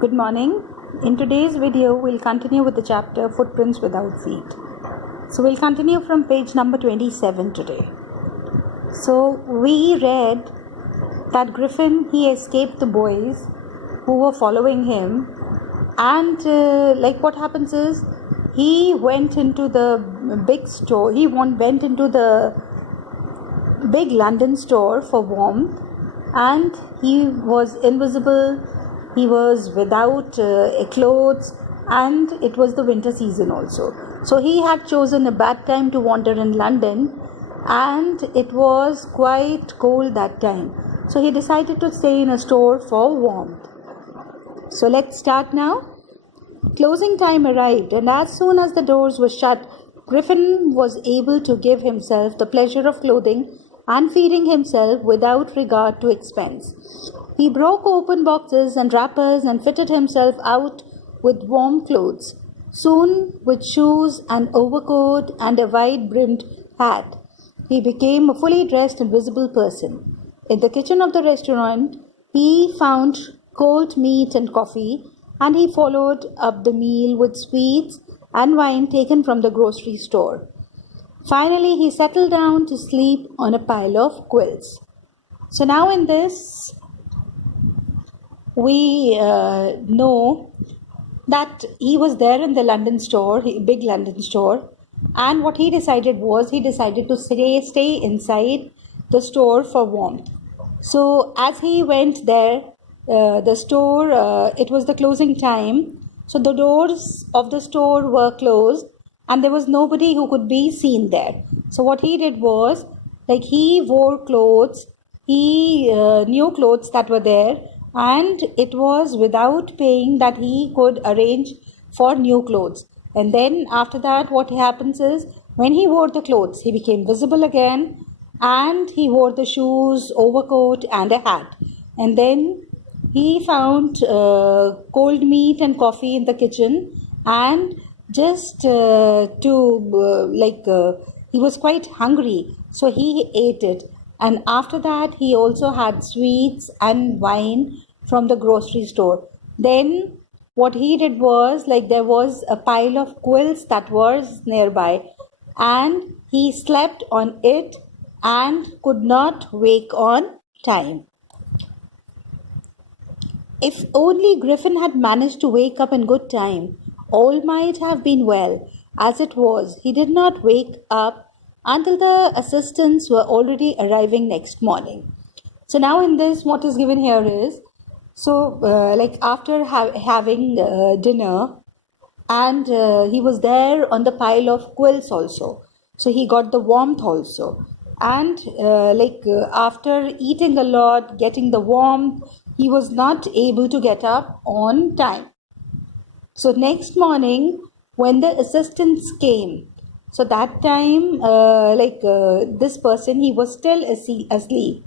Good morning. In today's video, we'll continue with the chapter Footprints Without Feet. So we'll continue from page number 27 today. So we read that Griffin, he escaped the boys who were following him, and what happens is he went into the big store. He went into the big London store for warmth, and he was invisible. He was without clothes, and it was the winter season also. So he had chosen a bad time to wander in London, and it was quite cold that time. So he decided to stay in a store for warmth. So let's start now. Closing time arrived, and as soon as the doors were shut, Griffin was able to give himself the pleasure of clothing and feeding himself without regard to expense. He broke open boxes and wrappers and fitted himself out with warm clothes. Soon, with shoes, an overcoat, and a wide-brimmed hat, he became a fully dressed and visible person. In the kitchen of the restaurant, he found cold meat and coffee, and he followed up the meal with sweets and wine taken from the grocery store. Finally, he settled down to sleep on a pile of quilts. So now in this, we know that he was there in the London store, big London store, and what he decided was he decided to stay inside the store for warmth. So as he went there, the store, it was the closing time, so the doors of the store were closed and there was nobody who could be seen there. So what he did was, he wore clothes, he knew clothes that were there, and it was without paying that he could arrange for new clothes. And then after that, what happens is, when he wore the clothes, he became visible again, and he wore the shoes, overcoat, and a hat. And then he found cold meat and coffee in the kitchen, and just he was quite hungry, so he ate it. And after that, he also had sweets and wine from the grocery store. Then what he did was, there was a pile of quilts that was nearby, and he slept on it and could not wake on time. If only Griffin had managed to wake up in good time, all might have been well. As it was, he did not wake up until the assistants were already arriving next morning. So now in this, what is given here is, after having dinner, and he was there on the pile of quilts also. So he got the warmth also. And after eating a lot, getting the warmth, he was not able to get up on time. So next morning, when the assistants came, so that time, this person, he was still asleep.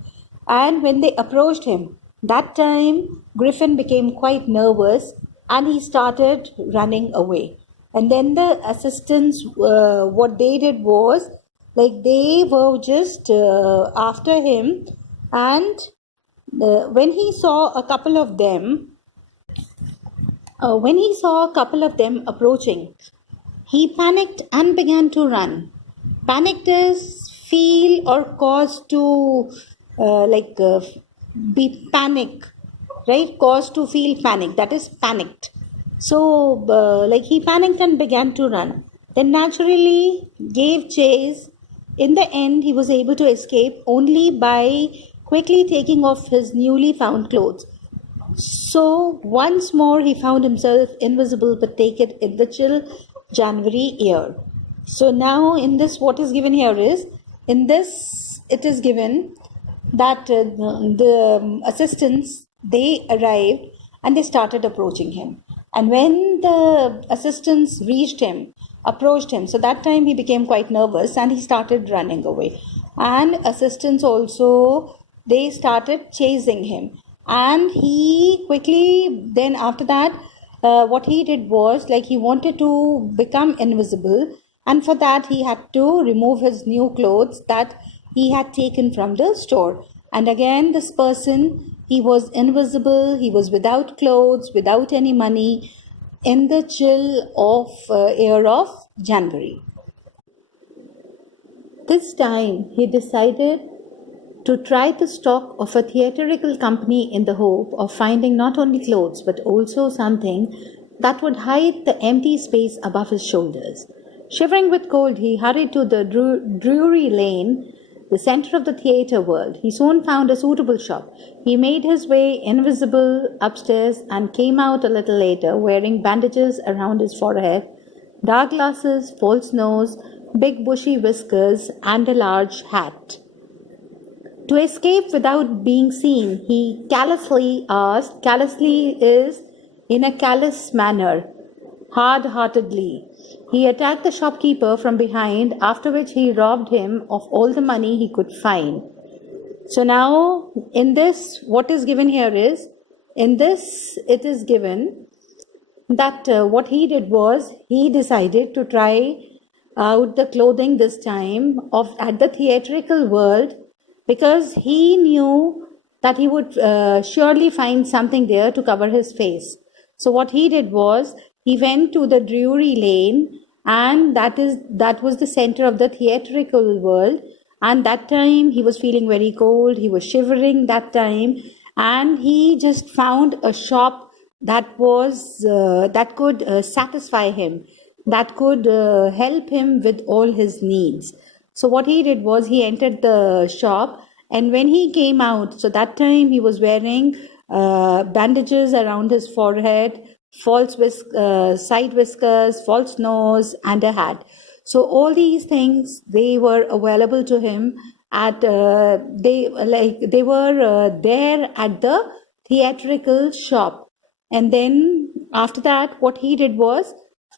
And when they approached him, that time, Griffin became quite nervous and he started running away. And then the assistants, what they did was, they were just after him. And when he saw a couple of them, approaching, he panicked and began to run. Panicked is feel or cause to be panic, right? Cause to feel panic, that is panicked. So he panicked and began to run. Then naturally gave chase. In the end, he was able to escape only by quickly taking off his newly found clothes. So once more he found himself invisible but naked in the chill January air. So now in this, what is given here is, in this it is given that the assistants, they arrived and they started approaching him. And when the assistants approached him, so that time he became quite nervous and he started running away. And assistants also, they started chasing him. And he quickly, then after that, what he did was, he wanted to become invisible, and for that he had to remove his new clothes that he had taken from the store. And again, this person, He was invisible, he was without clothes, without any money, in the chill of air of January. This time he decided to try the stock of a theatrical company in the hope of finding not only clothes but also something that would hide the empty space above his shoulders. Shivering with cold, he hurried to the Drury Lane, the center of the theatre world. He soon found a suitable shop. He made his way invisible upstairs and came out a little later wearing bandages around his forehead, dark glasses, false nose, big bushy whiskers, and a large hat. To escape without being seen, he callously is in a callous manner, hard-heartedly. He attacked the shopkeeper from behind, after which he robbed him of all the money he could find. So now, in this, what is given here is, in this it is given that what he did was, he decided to try out the clothing this time at the theatrical world, because he knew that he would surely find something there to cover his face. So what he did was, he went to the Drury Lane, and that was the center of the theatrical world. And that time he was feeling very cold, he was shivering that time, and he just found a shop that could satisfy him, that could help him with all his needs. So what he did was, he entered the shop, and when he came out, so that time he was wearing bandages around his forehead, false side whiskers, false nose, and a hat. So all these things, they were available to him at they were there at the theatrical shop. And then after that, what he did was,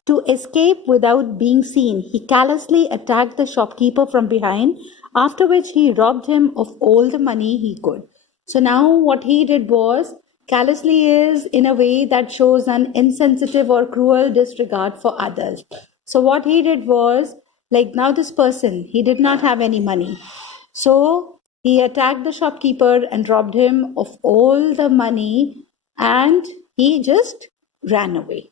to escape without being seen, he callously attacked the shopkeeper from behind, after which he robbed him of all the money he could. So now what he did was, callously is in a way that shows an insensitive or cruel disregard for others. So what he did was, like now this person, he did not have any money. So he attacked the shopkeeper and robbed him of all the money, and he just ran away.